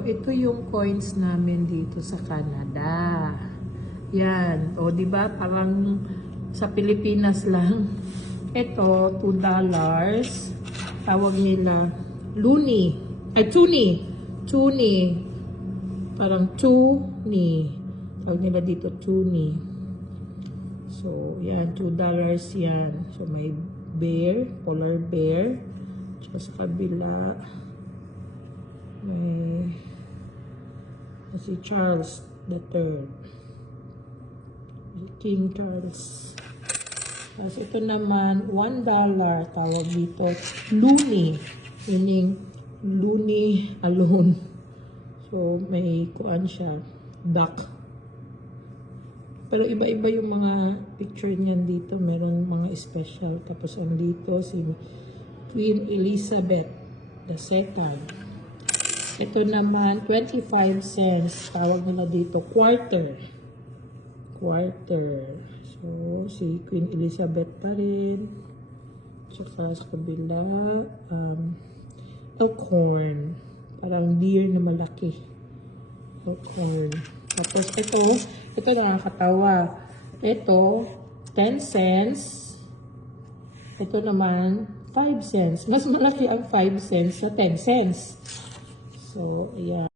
Ito yung coins namin dito sa Canada. Yan. O, di ba? Parang sa Pilipinas lang. Ito, $2. Tawag nila loonie. Ay, toonie. Toonie. Parang toonie. Tawag nila dito toonie. So, yan. $2 yan. So, may bear. Polar bear. Tsaka sa kabila, may si Charles III. King Charles. Tapos ito naman, $1. Tawag dito, loonie. Meaning, loonie alone. So, may kuan siya, duck. Pero iba-iba yung mga picture niyan dito. Merong mga special. Tapos andito si Queen Elizabeth II. Ito naman, 25 cents. Tawag nila dito, quarter. Quarter. So, si Queen Elizabeth pa rin. Tsaka sa kabila, elkhorn. Parang deer na malaki. Elkhorn. Tapos ito nakakatawa. Ito, 10 cents. Ito naman, 5 cents. Mas malaki ang 5 cents sa 10 cents. So, ayan.